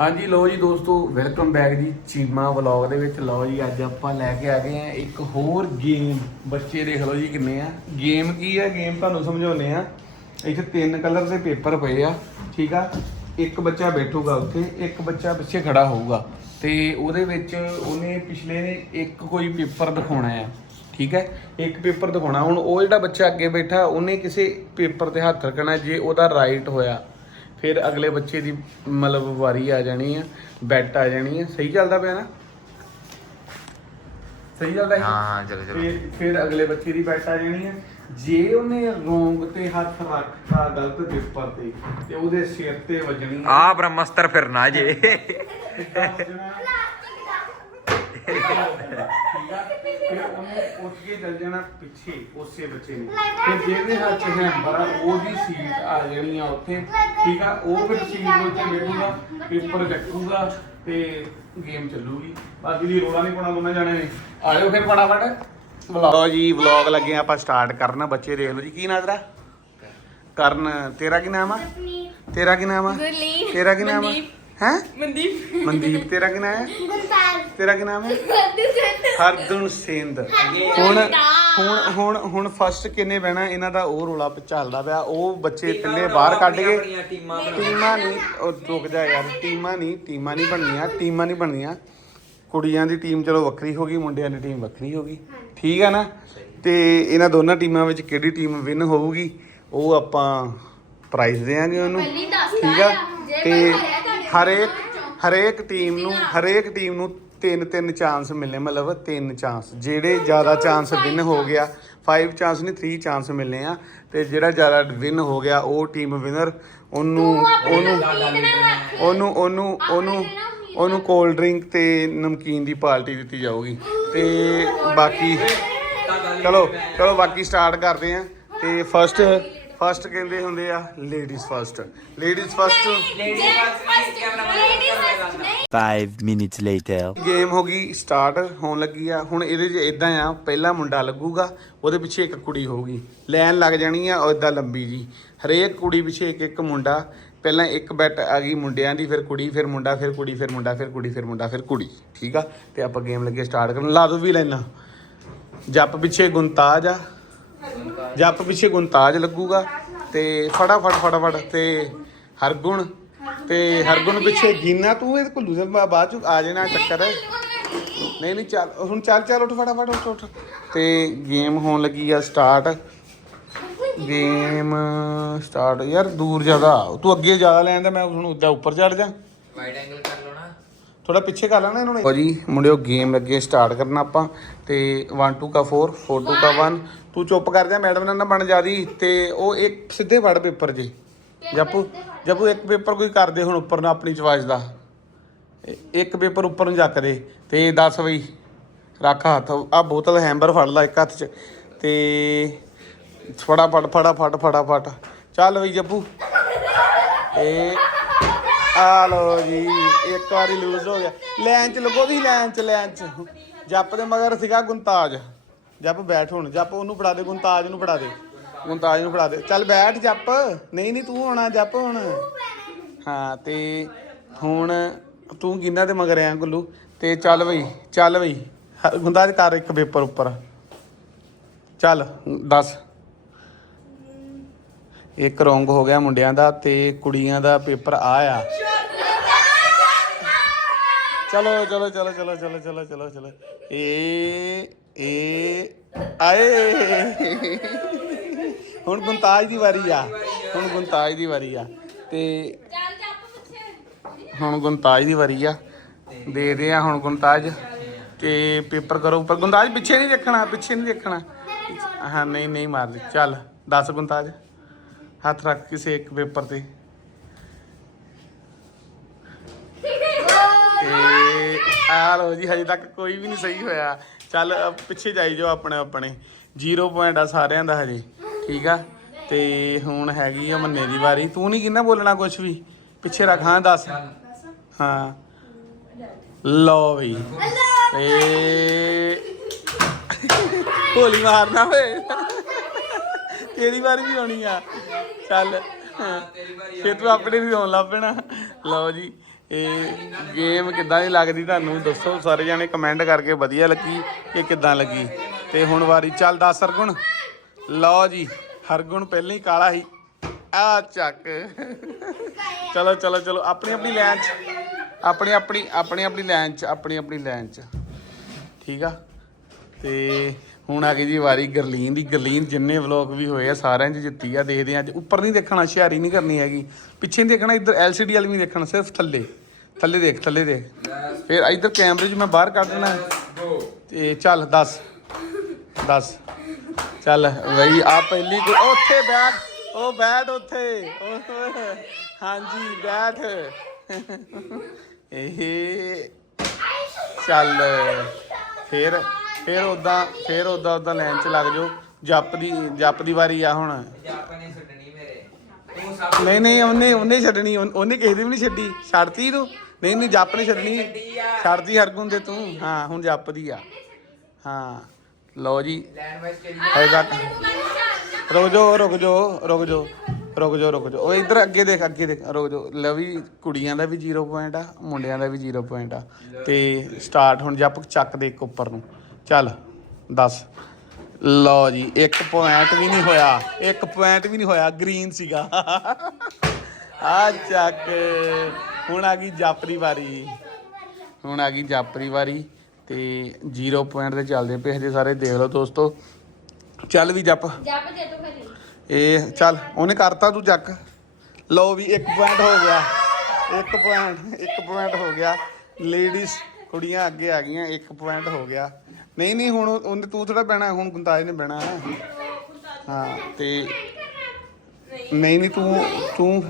ਹਾਂਜੀ ਲੋ ਜੀ ਦੋਸਤੋ ਵੈਲਕਮ ਬੈਕ ਜੀ ਚੀਮਾ ਵਲੌਗ ਦੇ ਵਿੱਚ। ਲਓ ਜੀ, ਅੱਜ ਆਪਾਂ ਲੈ ਕੇ ਆ ਗਏ ਆ ਇੱਕ ਹੋਰ ਗੇਮ ਬੱਚੇ ਦੇਖ ਲਓ ਜੀ ਕਿੰਨੇ ਆ। ਗੇਮ ਕੀ ਆ? ਗੇਮ ਤੁਹਾਨੂੰ ਸਮਝਾਉਨੇ ਆ ਇੱਥੇ ਤਿੰਨ ਕਲਰ ਦੇ ਪੇਪਰ ਪਏ ਆ, ਠੀਕ ਆ? ਇੱਕ ਬੱਚਾ ਬੈਠੂਗਾ ਉੱਥੇ, ਇੱਕ ਬੱਚਾ ਪਿੱਛੇ ਖੜਾ ਹੋਊਗਾ। ਤੇ ਉਹਦੇ ਵਿੱਚ ਉਹਨੇ ਪਿਛਲੇ ਨੇ ਇੱਕ ਕੋਈ ਪੇਪਰ ਦਿਖਾਉਣਾ ਆ, ਠੀਕ ਹੈ ਇੱਕ ਪੇਪਰ ਦਿਖਾਉਣਾ। ਹੁਣ ਉਹ ਜਿਹੜਾ ਬੱਚਾ ਅੱਗੇ ਬੈਠਾ, ਉਹਨੇ ਕਿਸੇ ਪੇਪਰ ਤੇ ਹੱਥ ਰੱਖਣਾ, ਜੇ ਉਹਦਾ ਰਾਈਟ ਹੋਇਆ। ਫਿਰ ਅਗਲੇ ਬੱਚੇ ਦੀ ਮਤਲਬ ਵਾਰੀ ਆ ਜਾਣੀ ਆ ਬੈਟ ਆ ਜਾਣੀ ਆ। ਸਹੀ ਚੱਲਦਾ ਪਿਆ ਨਾ? ਸਹੀ ਚੱਲਦਾ ਹੈ? ਹਾਂ ਹਾਂ ਚਲੋ ਚਲੋ ਫਿਰ ਫਿਰ ਅਗਲੇ ਬੱਚੇ ਦੀ ਬੈਟ ਆ ਜਾਣੀ ਹੈ ਜੇ ਉਹਨੇ ਰੋਂਗ ਤੇ ਹੱਥ ਰੱਖਤਾ ਗਲਤ ਪੇਪਰ ਤੇ ਤੇ ਉਹਦੇ ਸਿਰ ਤੇ ਵੱਜਣੀ ਹੈ। ਆ ਬ੍ਰਹਮਸਤਰ ਫਿਰਨਾ ਜੇ। ਸਿੱਧਾ ਵੱਜਣਾ। ਠੀਕ ਆ? ਫਿਰ ਉਹਨੇ ਉੱਠ ਕੇ ਚੱਲ ਜਾਣਾ ਪਿੱਛੇ ਉਸੇ ਬੱਚੇ ਨੇ। ਫਿਰ ਜਿਹਦੇ ਹੱਥ 'ਚ ਹੈਂਬਰ ਆ ਉਹਦੀ ਸੀਟ ਆ ਜਾਣੀ ਆ ਉੱਥੇ। ਠੀਕ ਆ? ਉਹ ਫਿਰ ਸੀਟ ਉੱਤੇ ਬੈਠੂਗਾ ਪੇਪਰ ਚੱਕੂਗਾ ਤੇ ਗੇਮ ਚੱਲੂਗੀ। ਬਾਕੀ ਦੀ ਰੋਲਾ ਨਹੀਂ ਪਾਉਣਾ ਦੋਨਾਂ ਜਾਣੇ ਨੇ। ਆਇਓ ਫਿਰ ਫਟਾਫਟ। ਵਲੌਗ। ਜੀ ਵਲੌਗ ਲੱਗੇ ਆਪਾਂ ਸਟਾਰਟ ਕਰਨਾ। ਬੱਚੇ ਦੇਖ ਲਓ ਜੀ ਕੀ ਨਾਮ ਤੇਰਾ? ਕਰਨ ਤੇਰਾ ਕੀ ਨਾਮ ਆ? ਤੇਰਾ ਕੀ ਨਾਮ ਆ? ਗੁਰਲੀਨ। ਤੇਰਾ ਕੀ ਨਾਮ ਆ? ਹੈ? ਮਨਦੀਪ। ਮਨਦੀਪ ਤੇਰਾ ਕੀ ਨਾਮ ਹੈ? ਗੁਰਤਾਜ। ਤੇਰਾ ਕੀ ਨਾਮ ਹੈ? ਹਰਦੁਨ ਸਿੰਧ ਹੁਣ ਹੁਣ ਹੁਣ ਹੁਣ ਫਸਟ ਕਿੰਨੇ ਬਹਿਣਾ? ਇਹਨਾਂ ਦਾ ਉਹ ਰੋਲਾ ਚੱਲਦਾ ਪਿਆ। ਉਹ ਬੱਚੇ ਤਿੰਨੇ ਬਾਹਰ ਕੱਢ ਕੇ। ਟੀਮਾਂ ਨਹੀਂ ਉਹ ਰੁਕ ਜਾ ਯਾਰ। ਟੀਮਾਂ ਨਹੀਂ ਟੀਮਾਂ ਨਹੀਂ ਬਣਨੀਆਂ ਟੀਮਾਂ ਨਹੀਂ ਬਣਨੀਆਂ। ਕੁੜੀਆਂ ਦੀ ਟੀਮ ਚਲੋ ਵੱਖਰੀ ਹੋ ਗਈ ਮੁੰਡਿਆਂ ਦੀ ਟੀਮ ਵੱਖਰੀ ਹੋ ਗਈ। ਠੀਕ ਹੈ ਨਾ? ਤੇ ਇਹਨਾਂ ਦੋਨਾਂ ਟੀਮਾਂ ਵਿੱਚ ਕਿਹੜੀ ਟੀਮ ਵਿਨ ਹੋਊਗੀ? ਉਹ ਆਪਾਂ ਪ੍ਰਾਈਜ਼ ਦੇਵਾਂਗੇ ਉਹਨੂੰ। ਪਹਿਲੀ ਦੱਸਦਾ ਠੀਕ ਆ? ਆ, ਜੇ ਤੇ ਹਰੇਕ। ਹਰੇਕ ਟੀਮ ਨੂੰ ਹਰੇਕ ਟੀਮ ਨੂੰ ਤਿੰਨ ਤਿੰਨ ਚਾਂਸ ਮਿਲਨੇ ਮਤਲਬ ਤਿੰਨ ਚਾਂਸ ਜਿਹੜੇ ਜ਼ਿਆਦਾ ਚਾਂਸ ਵਿਨ ਹੋ ਗਿਆ 5 ਚਾਂਸ ਨਹੀਂ 3 ਚਾਂਸ ਮਿਲਨੇ ਆ। ਤੇ ਜਿਹੜਾ ਜ਼ਿਆਦਾ ਵਿਨ ਹੋ ਗਿਆ ਉਹ ਟੀਮ ਵਿਨਰ ਉਹਨੂੰ ਉਹਨੂੰ ਉਹਨੂੰ ਉਹਨੂੰ ਉਹਨੂੰ ਉਹਨੂੰ ਕੋਲਡ ਡਰਿੰਕ ਤੇ ਨਮਕੀਨ ਦੀ ਪਾਰਟੀ ਦਿੱਤੀ ਜਾਊਗੀ। ਤੇ ਬਾਕੀ ਚਲੋ ਚਲੋ ਬਾਕੀ ਸਟਾਰਟ ਕਰਦੇ ਆ। ਤੇ ਫਸਟ ਫਸਟ ਕਹਿੰਦੇ ਹੁੰਦੇ ਆ ladies first ladies first Five minutes later. Game ਹੋ ਗਈ ਸਟਾਰਟ ਹੋਣ ਲੱਗੀ ਆ। ਹੁਣ ਇਹਦੇ 'ਚ ਇਦਾਂ ਆ ਪਹਿਲਾ ਮੁੰਡਾ ਲੱਗੂਗਾ ਉਹਦੇ ਪਿੱਛੇ ਇੱਕ ਕੁੜੀ ਹੋਊਗੀ। ਲਾਈਨ ਲੱਗ ਜਾਣੀ ਆ ਉਹ ਇਦਾਂ ਲੰਬੀ ਜੀ। ਹਰੇਕ ਕੁੜੀ ਪਿੱਛੇ ਇੱਕ ਇੱਕ ਮੁੰਡਾ ਪਹਿਲਾਂ ਇੱਕ ਬੈਟ ਆ ਗਈ ਮੁੰਡਿਆਂ ਦੀ ਫਿਰ ਕੁੜੀ ਫਿਰ ਮੁੰਡਾ ਫਿਰ ਕੁੜੀ ਫਿਰ ਮੁੰਡਾ ਫਿਰ ਕੁੜੀ ਫਿਰ ਮੁੰਡਾ ਫਿਰ ਕੁੜੀ। ਠੀਕ ਆ? ਤੇ ਆਪਾਂ ਗੇਮ ਲੱਗੇ ਸਟਾਰਟ ਕਰਨ। ਲਾ ਦੋ ਵੀ ਲੈਣਾ ਜੱਪ ਪਿੱਛੇ ਗੁੰਤਾਜ ਆ। ਜੱਪ ਪਿੱਛੇ ਗੁਣਤਾਜ ਲੱਗੂਗਾ ਤੇ ਫਟਾਫਟ ਫਟਾਫਟ ਤੇ ਹਰਗੁਣ ਤੇ ਹਰਗੁਣ ਪਿੱਛੇ ਗੀਨਾ ਤੂੰ ਇਹ ਕੁੱਲੂ ਦੇ ਬਾਅਦ ਚ ਆ ਜਾਣਾ ਚੱਕਰ। ਨਹੀਂ ਨਹੀਂ, ਚੱਲ, ਹੁਣ ਚੱਲ ਚੱਲ ਉੱਠ ਫਟਾਫਟ, ਉੱਠ ਉੱਠ। ਤੇ ਗੇਮ ਹੋਣ ਲੱਗੀ ਆ ਸਟਾਰਟ। Game start. ਯਾਰ ਦੂਰ ਜ਼ਿਆਦਾ ਤੂੰ ਅੱਗੇ ਜ਼ਿਆਦਾ ਲੈਣ ਦਾ, ਮੈਂ ਹੁਣ ਉੱਦਾਂ ਉੱਪਰ ਚੜ ਜਾ। ਵਾਈਡ ਐਂਗਲ ਕਰ ਲਓ। ਥੋੜਾ ਪਿੱਛੇ ਕਰ ਲੈਣਾ ਇਹਨਾਂ ਨੂੰ? ਲੋ ਜੀ ਮੁੰਡਿਓ ਗੇਮ ਅੱਗੇ ਸਟਾਰਟ ਕਰਨਾ ਆਪਾਂ ਤੇ 1 2 ਕਾ 4 4 2 ਕਾ 1 ਤੂੰ ਚੁੱਪ ਕਰ ਜਾ ਮੈਡਮ ਨਾਲ ਨਾ ਬਣ ਜਾਦੀ ਤੇ ਉਹ ਇੱਕ ਸਿੱਧੇ ਵੜ ਪੇਪਰ ਜੇ। ਜੱਪੂ ਜੱਪੂ, ਇੱਕ ਪੇਪਰ ਕੋਈ ਕਰਦੇ ਹੁਣ ਉੱਪਰ ਨਾ ਆਪਣੀ ਚਵਾਇਸ ਦਾ। ਇੱਕ ਪੇਪਰ ਉੱਪਰ ਨੂੰ ਚੱਕ ਦੇ ਤੇ 10 ਬਈ, ਰੱਖ ਹੱਥ। ਆ ਬੋਤਲ ਹੈਂਬਰ ਫੜ ਲੈ ਇੱਕ ਹੱਥ 'ਚ ਤੇ ਫਟਾਫਟ ਫਟਾਫਟ ਫਟਾਫਟ ਚੱਲ ਵਈ ਜੱਪੂ। ਇਹ ਆ ਲੋ ਜੀ, ਇੱਕ ਵਾਰੀ ਲੂਜ਼ ਹੋ ਗਿਆ। ਲਾਈਨ ਚ ਲੱਗੋ ਤੁਸੀਂ, ਲਾਈਨ ਚ ਲਾਈਨ ਚ। ਜੱਪ ਦੇ ਮਗਰ ਸੀਗਾ ਗੁੰਤਾਜ। ਜੱਪ ਬੈਠ ਹੁਣ, ਜੱਪ ਉਹਨੂੰ ਫੜਾ ਦੇ, ਗੁੰਤਾਜ ਨੂੰ ਫੜਾ ਦੇ। ਗੁੰਤਾਜ ਨੂੰ ਫੜਾ ਦੇ। ਚੱਲ ਬੈਠ ਜੱਪ। ਨਹੀਂ ਨਹੀਂ, ਤੂੰ ਆਉਣਾ ਜੱਪ ਹੁਣ। ਹਾਂ, ਤੇ ਹੁਣ ਤੂੰ ਕਿੰਨਾ ਦੇ ਮਗਰ ਆ, ਗੁੱਲੂ। ਤੇ ਚੱਲ ਬਈ ਚੱਲ ਬਈ। ਹ- ਗੁੰਤਾਜ ਕਰ ਇੱਕ ਪੇਪਰ ਉੱਪਰ। ਚੱਲ, ਦੱਸ। ਇੱਕ ਰੋਂਗ ਹੋ ਗਿਆ ਮੁੰਡਿਆਂ ਦਾ ਤੇ ਕੁੜੀਆਂ ਦਾ ਪੇਪਰ ਆ ਆ। ਚਲੋ ਚਲੋ ਚਲੋ ਚਲੋ ਚਲੋ ਚਲੋ ਚਲੋ ਚਲੋ। ਏ ਏ, ਆਏ। ਹੁਣ ਗੁੰਤਾਜ ਦੀ ਵਾਰੀ ਆ। ਹੁਣ ਗੁੰਤਾਜ ਦੀ ਵਾਰੀ ਆ। ਤੇ ਹੁਣ ਗੁੰਤਾਜ ਦੀ ਵਾਰੀ ਆ। ਦੇ ਦੇ ਆ ਹੁਣ ਗੁੰਤਾਜ। ਤੇ ਪੇਪਰ ਕਰੋ, ਪਰ ਗੁੰਤਾਜ ਪਿੱਛੇ ਨਹੀਂ ਦੇਖਣਾ, ਪਿੱਛੇ ਨਹੀਂ ਦੇਖਣਾ। ਹਾਂ, ਨਹੀਂ ਨਹੀਂ ਮਾਰਦੀ। ਚੱਲ, ਦੱਸ ਗੁੰਤਾਜ। ਹੱਥ ਰੱਖ ਕਿਸੇ ਇੱਕ ਪੇਪਰ ਤੇ। ਤੇ ਆ ਲੋ ਜੀ ਹਜੇ ਤੱਕ ਕੋਈ ਵੀ ਨਹੀਂ ਸਹੀ ਹੋਇਆ। ਚੱਲ ਪਿੱਛੇ ਜਾਈ ਜਾਓ ਆਪਣੇ ਆਪਣੇ। 0 ਪੁਆਇੰਟ ਆ ਸਾਰਿਆਂ ਦਾ ਹਜੇ ਠੀਕ ਆ? ਤੇ ਹੁਣ ਹੈਗੀ ਆ ਮੰਨੇ ਦੀ ਵਾਰੀ। ਤੂੰ ਨਹੀਂ ਕਿੰਨਾ ਬੋਲਣਾ ਕੁਝ ਵੀ? ਪਿੱਛੇ ਰੱਖ ਹਾਂ ਦੱਸ। ਹਾਂ। ਲਓ ਬਈ। ਏ ਹੋਲੀ ਮਾਰਨਾ ਓਏ ਤੇਰੀ ਵਾਰੀ ਵੀ ਆਉਣੀ ਆ। ਚੱਲ ਫਿਰ ਤੂੰ ਆਪਣੇ ਵੀ ਆਉਣ ਲੱਗ ਪੈਣਾ। ਲਓ ਜੀ, ਇਹ ਗੇਮ ਕਿੱਦਾਂ ਦੀ ਲੱਗਦੀ ਤੁਹਾਨੂੰ? ਦੱਸੋ, ਸਾਰੇ ਜਾਣੇ ਕਮੈਂਟ ਕਰਕੇ ਵਧੀਆ ਲੱਗੀ ਕਿ ਕਿੱਦਾਂ ਲੱਗੀ? ਤੇ ਹੁਣ ਵਾਰੀ ਚੱਲ ਦੱਸ ਹਰਗੁਣ ਲਓ ਜੀ, ਹਰਗੁਣ ਪਹਿਲਾਂ ਹੀ ਕਾਲਾ ਸੀ। ਆ ਚੱਕ। ਚਲੋ ਚਲੋ ਚਲੋ, ਆਪਣੀ ਆਪਣੀ ਲਾਈਨ 'ਚ, ਆਪਣੀ ਆਪਣੀ ਆਪਣੀ ਆਪਣੀ ਲਾਈਨ 'ਚ, ਆਪਣੀ ਆਪਣੀ ਲਾਈਨ 'ਚ। ਠੀਕ ਆ? ਤੇ ਹੁਣ ਆ ਗਈ ਜੀ ਵਾਰੀ ਗਰਲੀਨ ਦੀ। ਗਰਲੀਨ ਜਿੰਨੇ ਵਲੌਗ ਵੀ ਹੋਏ ਆ, ਸਾਰਿਆਂ 'ਚ ਜਿੱਤੀ ਆ, ਦੇਖਦੇ ਆ। ਅੱਜ ਉੱਪਰ ਨਹੀਂ ਦੇਖਣਾ, ਹੁਸ਼ਿਆਰੀ ਨਹੀਂ ਕਰਨੀ ਹੈਗੀ। ਪਿੱਛੇ ਨਹੀਂ ਦੇਖਣਾ, ਇੱਧਰ LCD ਵਾਲੀ ਨਹੀਂ ਦੇਖਣਾ, ਸਿਰਫ ਥੱਲੇ। ਥੱਲੇ ਦੇਖ ਥੱਲੇ ਦੇਖ। ਫਿਰ ਇੱਧਰ ਕੈਮਰੇ 'ਚ ਮੈਂ ਬਾਹਰ ਕੱਢ ਦੇਣਾ। ਤੇ ਚੱਲ, ਦੱਸ। ਦੱਸ। ਚੱਲ, ਬਈ, ਆ ਪਹਿਲੀ ਗੁ- ਉੱਥੇ ਬੈਠ। ਉਹ ਬੈਠ ਉੱਥੇ। ਹਾਂਜੀ, ਬੈਠ। ਇਹ ਚੱਲ, ਫੇਰ ਫਿਰ ਉਦਾਂ ਫਿਰ ਉਦਾਂ ਉਦਾਂ ਲਾਈਨ 'ਚ ਲੱਗ ਜਾਓ। ਜੱਪ ਦੀ ਜੱਪ ਦੀ ਵਾਰੀ ਆ ਹੁਣ। ਜੱਪ ਨੇ ਛੱਡਣੀ ਮੇਰੇ ਤੂੰ ਸਭ ਨਹੀਂ ਨਹੀਂ, ਉਹਨੇ ਉਹਨੇ ਛੱਡਣੀ ਉਹਨ- ਉਹਨੇ ਕਿਸੇ ਦੀ ਵੀ ਨਹੀਂ ਛੱਡੀ। ਛੱਡਤੀ ਤੂੰ? ਨਹੀਂ ਨਹੀਂ, ਜੱਪ ਨੇ ਛੱਡਣੀ। ਛੱਡਦੀ ਹਰਗੁਣ ਦੇ ਤੂੰ? ਹਾਂ, ਹੁਣ ਜੱਪ ਦੀ ਆ। ਹਾਂ। ਲਓ ਜੀ। ਲੈਂਡ ਵਾਈਜ਼ ਕਰੀ ਹਜੇ ਤੱਕ ਰੁਕ ਜਾਓ ਰੁਕ ਜਾਓ ਰੁਕ ਜਾਓ ਰੁਕ ਜਾਓ ਰੁਕ ਜਾਓ। ਉਹ ਇੱਧਰ ਅੱਗੇ ਦੇਖ ਅੱਗੇ ਦੇਖ, ਰੁਕ ਜਾਓ। ਲਵੀ ਕੁੜੀਆਂ ਦਾ ਵੀ 0 ਪੁਆਇੰਟ ਆ, ਮੁੰਡਿਆਂ ਦਾ ਵੀ 0 ਪੁਆਇੰਟ ਆ। ਤੇ ਸਟਾਰਟ ਹੁਣ ਜੱਪ ਚੱਕ ਦੇ ਇੱਕ ਉੱਪਰ ਨੂੰ। ਚੱਲ ਦੱਸ। ਲਓ ਜੀ ਇੱਕ ਪੁਆਇੰਟ ਵੀ ਨਹੀਂ ਹੋਇਆ। ਇੱਕ ਪੁਆਇੰਟ ਵੀ ਨਹੀਂ ਹੋਇਆ ਗ੍ਰੀਨ ਸੀਗਾ। ਆ ਚੱਕ। ਹੁਣ ਆ ਗਈ ਜੱਪ ਦੀ ਵਾਰੀ। ਹੁਣ ਆ ਗਈ ਜੱਪ ਦੀ ਵਾਰੀ ਤੇ 0 ਪੁਆਇੰਟ ਤੇ ਚੱਲਦੇ ਪਏ ਹਜੇ ਸਾਰੇ ਦੇਖ ਲਓ ਦੋਸਤੋ। ਚੱਲ ਵੀ ਜੱਪ। ਜੱਪ ਦੇ ਤੋ ਕਰੀ ਇਹ ਚੱਲ ਉਹਨੇ ਕਰਤਾ ਤੂੰ ਚੱਕ ਲਓ ਵੀ 1 ਪੁਆਇੰਟ ਹੋ ਗਿਆ। 1 ਪੁਆਇੰਟ 1 ਪੁਆਇੰਟ ਹੋ ਗਿਆ। ਲੇਡੀਜ਼ ਕੁੜੀਆਂ ਅੱਗੇ ਆ ਗਈਆਂ 1 ਪੁਆਇੰਟ ਹੋ ਗਿਆ। ਨਹੀਂ ਨਹੀਂ, ਹੁਣ ਉਹਨੇ ਤੂੰ ਥੋੜਾ ਬਹਿਣਾ, ਹੁਣ ਗੁੰਤਾਜ ਨੇ ਬਹਿਣਾ ਹਾਂ। ਤੇ ਨਹੀਂ ਨਹੀਂ, ਤੂੰ ਤੂੰ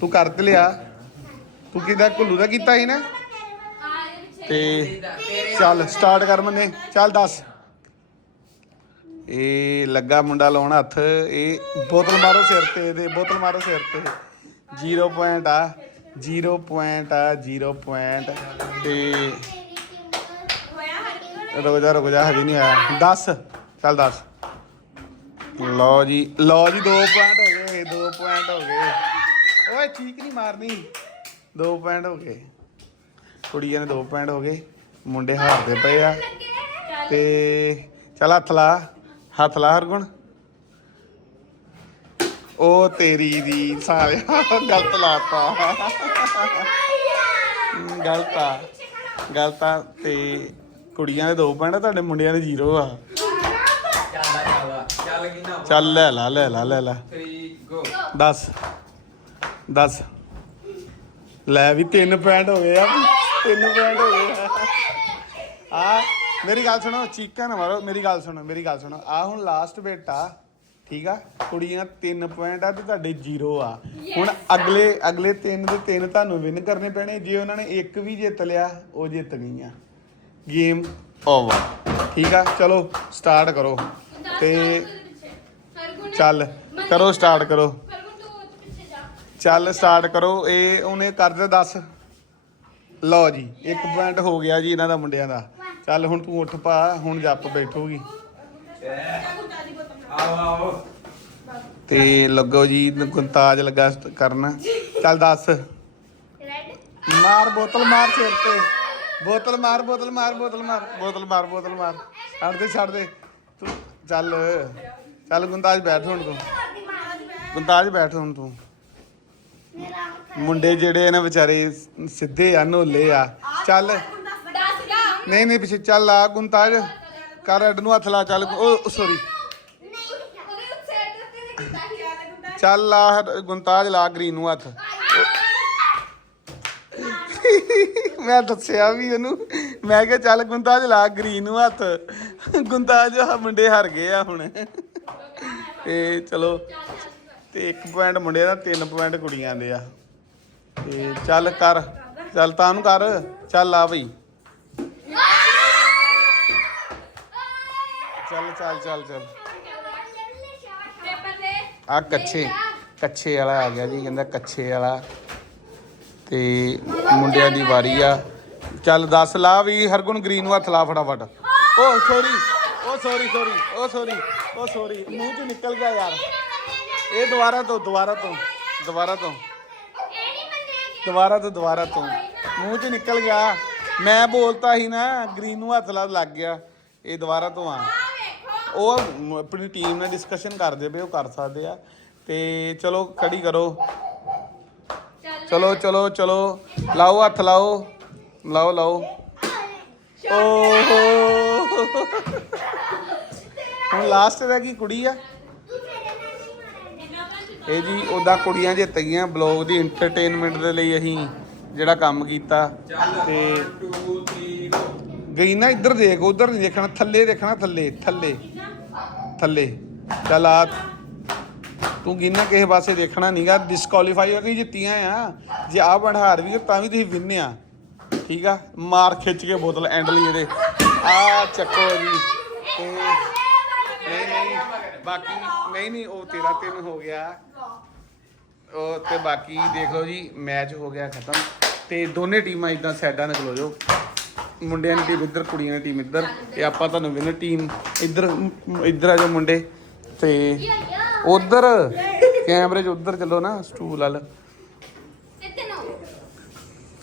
ਤੂੰ ਕਰ ਤੇ ਲਿਆ। ਤੂੰ ਕਿਹਦਾ ਕੁੱਲੂ ਦਾ ਕੀਤਾ ਸੀ ਨਾ? ਆ ਤੇ ਚੱਲ ਸਟਾਰਟ ਕਰ ਮੰਨੇ। ਚੱਲ ਦੱਸ। ਇਹ ਲੱਗਾ ਮੁੰਡਾ ਲਾਉਣ ਹੱਥ। ਇਹ ਬੋਤਲ ਮਾਰੋ ਸਿਰ ਤੇ, ਇਹਦੇ ਬੋਤਲ ਮਾਰੋ ਸਿਰ ਤੇ। 0 ਪੁਆਇੰਟ ਆ 0 ਪੁਆਇੰਟ ਆ 0 ਪੁਆਇੰਟ। ਤੇ ਰੁਕ ਜਾ ਰੁਕ ਜਾ ਹਜੇ ਨਹੀਂ ਆਇਆ। 10 ਚੱਲ 10 ਲਓ ਜੀ ਲਓ ਜੀ 2 ਪੁਆਇੰਟ ਹੋ ਗਏ 2 ਪੁਆਇੰਟ ਹੋ ਗਏ। ਓਏ ਠੀਕ ਨਹੀਂ ਮਾਰਨੀ। 2 ਪੁਆਇੰਟ ਹੋ ਗਏ। ਕੁੜੀਆਂ ਦੇ 2 ਪੁਆਇੰਟ ਹੋ ਗਏ। ਮੁੰਡੇ ਹਾਰਦੇ ਪਏ ਆ। ਤੇ ਚੱਲ ਹੱਥ ਲਾ ਹੱਥ ਲਾ ਹਰਗੁਣ। ਉਹ ਤੇਰੀ ਦੀ ਸਾਰਿਆ ਗਲਤ ਲਾਤਾ। ਗਲਤ ਗਲਤ ਤੇ ਕੁੜੀਆਂ ਦੇ ਦੋ ਪੁਆਇੰਟ ਆ ਤੁਹਾਡੇ ਮੁੰਡਿਆਂ ਦੇ ਜੀਰੋ ਆ। ਚੱਲ ਚੱਲ ਚੱਲ ਕੀ ਨਾ ਚੱਲ ਲੈ ਲਾ ਲੈ ਲਾ ਲੈ ਲਾ। 3 ਗੋ 10 10 ਲੈ ਵੀ ਤਿੰਨ ਪੁਆਇੰਟ ਹੋ ਗਏ ਆ, ਤਿੰਨ ਪੁਆਇੰਟ ਹੋ ਗਏ ਆ। ਆ, ਮੇਰੀ ਗੱਲ ਸੁਣੋ, ਚੀਕਾਂ ਨਾ ਮਾਰੋ, ਮੇਰੀ ਗੱਲ ਸੁਣੋ, ਮੇਰੀ ਗੱਲ ਸੁਣੋ। ਆ ਹੁਣ ਲਾਸਟ ਬੇਟਾ ਠੀਕ ਆ? ਕੁੜੀਆਂ ਤਿੰਨ ਪੁਆਇੰਟ ਆ ਤੇ ਤੁਹਾਡੇ ਜੀਰੋ ਆ। ਹੁਣ ਅਗਲੇ ਅਗਲੇ ਤਿੰਨ ਦੇ ਤਿੰਨ ਤੁਹਾਨੂੰ ਵਿਨ ਕਰਨੇ ਪੈਣੇ, ਜੇ ਉਹਨਾਂ ਨੇ ਇੱਕ ਵੀ ਜਿੱਤ ਲਿਆ, ਉਹ ਜਿੱਤ ਗਈਆਂ। ਗੇਮ ਓਵਰ ਠੀਕ ਆ? ਚਲੋ ਸਟਾਰਟ ਕਰੋ। ਤੇ ਹਰਗੁਣ ਚੱਲ ਕਰੋ ਸਟਾਰਟ ਕਰੋ। ਚੱਲ ਸਟਾਰਟ ਕਰੋ। ਇਹ ਉਹਨੇ ਕਰ ਦੇ 10 ਲਓ ਜੀ 1 ਪੁਆਇੰਟ ਹੋ ਗਿਆ ਜੀ ਇਹਨਾਂ ਦਾ ਮੁੰਡਿਆਂ ਦਾ। ਚੱਲ ਹੁਣ ਤੂੰ ਉੱਠ ਪਾ ਹੁਣ ਜੱਪ ਬੈਠੂਗੀ। ਆਓ ਆਓ ਤੇ ਲੱਗੋ ਜੀ ਗੁੰਤਾਜ ਲੱਗਾ ਕਰਨ। ਚੱਲ 10 ਰੈਡ ਮਾਰ ਬੋਤਲ ਮਾਰ ਸਿਰ ਤੇ। ਬੋਤਲ ਮਾਰ ਬੋਤਲ ਮਾਰ ਬੋਤਲ ਮਾਰ ਬੋਤਲ ਮਾਰ ਬੋਤਲ ਮਾਰ। ਛੱਡ ਦੇ ਛੱਡ ਦੇ। ਤੂੰ ਚੱਲ ਚੱਲ ਗੁੰਤਾਜ ਬੈਠ ਹੁਣ ਤੂੰ। ਗੁੰਤਾਜ ਬੈਠ ਹੁਣ ਤੂੰ। ਮੁੰਡੇ ਜਿਹੜੇ ਨੇ ਵਿਚਾਰੇ, ਸਿੱਧੇ ਆ, ਨੋਲੇ ਆ। ਚੱਲ। ਨਹੀਂ ਨਹੀਂ, ਪਿੱਛੇ ਚੱਲ ਆ, ਗੁੰਤਾਜ। ਕਰ ਅੱਡ ਨੂੰ ਹੱਥ ਲਾ, ਚੱਲ। ਉਹ ਸੌਰੀ ਚੱਲ ਆ, ਗੁੰਤਾਜ ਲਾ, ਗਰੀਨ ਨੂੰ ਹੱਥ। ਮੈਂ ਦੱਸਿਆ ਵੀ ਉਹਨੂੰ। ਮੈਂ ਕਿਹਾ ਚੱਲ ਗੁੰਤਾਜ ਲਾ ਗਰੀਨ ਨੂੰ ਹੱਥ। ਗੁੰਤਾਜ ਆ ਮੁੰਡੇ ਹਾਰ ਗਏ ਆ ਹੁਣ। ਤੇ ਚਲੋ ਤੇ 1 ਪੁਆਇੰਟ ਮੁੰਡੇ ਦਾ 3 ਪੁਆਇੰਟ ਕੁੜੀਆਂ ਦੇ ਆ। ਤੇ ਚੱਲ ਕਰ। ਚੱਲ ਤਾਂ ਨੂੰ ਕਰ। ਚੱਲ ਆ ਬਈ। ਚੱਲ ਚੱਲ ਚੱਲ ਚੱਲ। ਆ ਕੱਛੇ। ਕੱਛੇ ਵਾਲਾ ਆ ਗਿਆ ਜੀ ਕਹਿੰਦਾ ਕੱਛੇ ਵਾਲਾ। ਤੇ ਮੁੰਡਿਆਂ ਦੀ ਵਾਰੀ ਆ। ਚੱਲ ਦੱਸ, ਲਾ ਵੀ ਹਰਗੁਣ ਗ੍ਰੀਨ ਨੂੰ ਹੱਥ ਲਾ ਫਟਾਫਟ। ਓ sorry oh sorry sorry oh sorry oh sorry ਮੂੰਹ 'ਚ ਨਿਕਲ ਗਿਆ ਯਾਰ। ਇਹ ਦੁਬਾਰਾ ਤੋਂ ਦੁਬਾਰਾ ਤੋਂ ਦੁਬਾਰਾ ਤੋਂ। ਦੁਬਾਰਾ ਤੋਂ ਦੁਬਾਰਾ ਤੋਂ। ਮੂੰਹ 'ਚ ਨਿਕਲ ਗਿਆ। ਮੈਂ ਬੋਲਤਾ ਸੀ ਨਾ, ਗ੍ਰੀਨ ਨੂੰ ਹੱਥ ਲੱਗ ਗਿਆ। ਇਹ ਦੁਬਾਰਾ ਤੋਂ ਆ। ਉਹ ਆਪਣੀ ਟੀਮ ਨਾਲ ਡਿਸਕਸ਼ਨ ਕਰਦੇ ਪਏ, ਉਹ ਕਰ ਸਕਦੇ ਆ। ਤੇ ਚਲੋ, ਖੜੀ ਕਰੋ। ਚਲੋ ਚਲੋ ਚਲੋ। ਲਾਓ ਹੱਥ, ਲਾਓ। ਲਾਓ ਲਾਓ। ਓਹੋ। ਹੁਣ ਲਾਸਟ ਦਾ ਕੀ ਕੁੜੀ ਆ? ਇਹ ਜੀ ਉਹਦਾ ਕੁੜੀਆਂ ਜਿੱਤ ਗਈਆਂ ਬਲੌਗ ਦੀ ਐਂਟਰਟੇਨਮੈਂਟ ਦੇ ਲਈ ਅਸੀਂ ਜਿਹੜਾ ਕੰਮ ਕੀਤਾ। ਤੇ ਗਈ ਨਾ ਇੱਧਰ ਦੇਖ, ਉਧਰ ਨਹੀਂ ਦੇਖਣਾ, ਥੱਲੇ ਦੇਖਣਾ, ਥੱਲੇ ਥੱਲੇ। ਥੱਲੇ। ਚੱਲ ਆ। ਤੂੰ ਗਿਨਾ ਕਿਸੇ ਪਾਸੇ ਦੇਖਣਾ ਨਹੀਂਗਾ ਡਿਸਕੁਆਲੀਫਾਈ ਹੋ ਜਿੱਤੀਆਂ ਆ। ਜੇ ਆ ਬਣਹਾਰ ਵੀ ਤਾਂ ਵੀ ਤੁਸੀਂ ਵਿੰਨੇ ਆ। ਠੀਕ ਆ? ਮਾਰ ਖਿੱਚ ਕੇ ਬੋਤਲ ਐਂਡ ਲਈ ਇਹਦੇ। ਆ ਚੱਕੋ ਜੀ। ਤੇ ਨਹੀਂ ਨਹੀਂ, ਬਾਕੀ, ਨਹੀਂ ਨਹੀਂ, ਉਹ ਤੇਰਾ ਤਿੰਨ ਹੋ ਗਿਆ। ਉਹ ਤੇ ਬਾਕੀ ਦੇਖ ਲਓ ਜੀ ਮੈਚ ਹੋ ਗਿਆ ਖਤਮ। ਤੇ ਦੋਨੇ ਟੀਮਾਂ ਇਦਾਂ ਸਾਈਡਾਂ ਨਿਕਲੋ ਜੋ। ਮੁੰਡਿਆਂ ਦੀ ਟੀਮ ਇੱਧਰ, ਕੁੜੀਆਂ ਦੀ ਟੀਮ ਇੱਧਰ। ਤੇ ਆਪਾਂ ਤੁਹਾਨੂੰ ਵਿਨਰ ਟੀਮ ਇੱਧਰ ਇੱਧਰ ਆ ਜਾਓ ਮੁੰਡੇ। ਤੇ ਉਧਰ, ਕੈਮਰੇ 'ਚ ਉਧਰ ਚੱਲੋ ਨਾ, ਸਟੂਲ ਵੱਲ। ਇੱਥੇ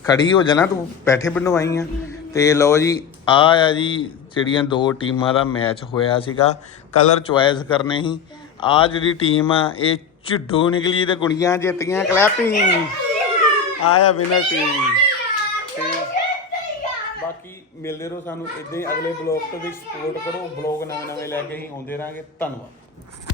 ਖੜੀ ਹੋ ਜਾਣਾ, ਤੂੰ ਬੈਠੇ ਪਿੰਡੋਂ ਆਈ ਆ। ਤੇ ਲਓ ਜੀ, ਆ ਆ ਜੀ, ਜਿਹੜੀਆਂ ਦੋ ਟੀਮਾਂ ਦਾ ਮੈਚ ਹੋਇਆ ਸੀਗਾ ਕਲਰ ਚੁਆਇਸ ਕਰਨੇ ਸੀ। ਆ ਜਿਹੜੀ ਟੀਮ ਆ, ਇਹ ਝਿੱਡੂ ਨਿਕਲੀ ਤੇ ਕੁੜੀਆਂ ਜਿੱਤੀਆਂ ਕਲੈਪਿੰਗ ਆਇਆ ਵਿਨਰ ਟੀਮ ਤੇ ਬਾਕੀ ਮਿਲਦੇ ਰਹੋ ਸਾਨੂੰ ਇਦਾਂ ਹੀ ਅਗਲੇ ਬਲੌਗ ਤੋਂ ਵੀ ਸਪੋਰਟ ਕਰੋ। ਬਲੌਗ ਨਵੇਂ ਨਵੇਂ ਲੈ ਕੇ ਹੀ ਆਉਂਦੇ ਰਹਾਂਗੇ। ਧੰਨਵਾਦ।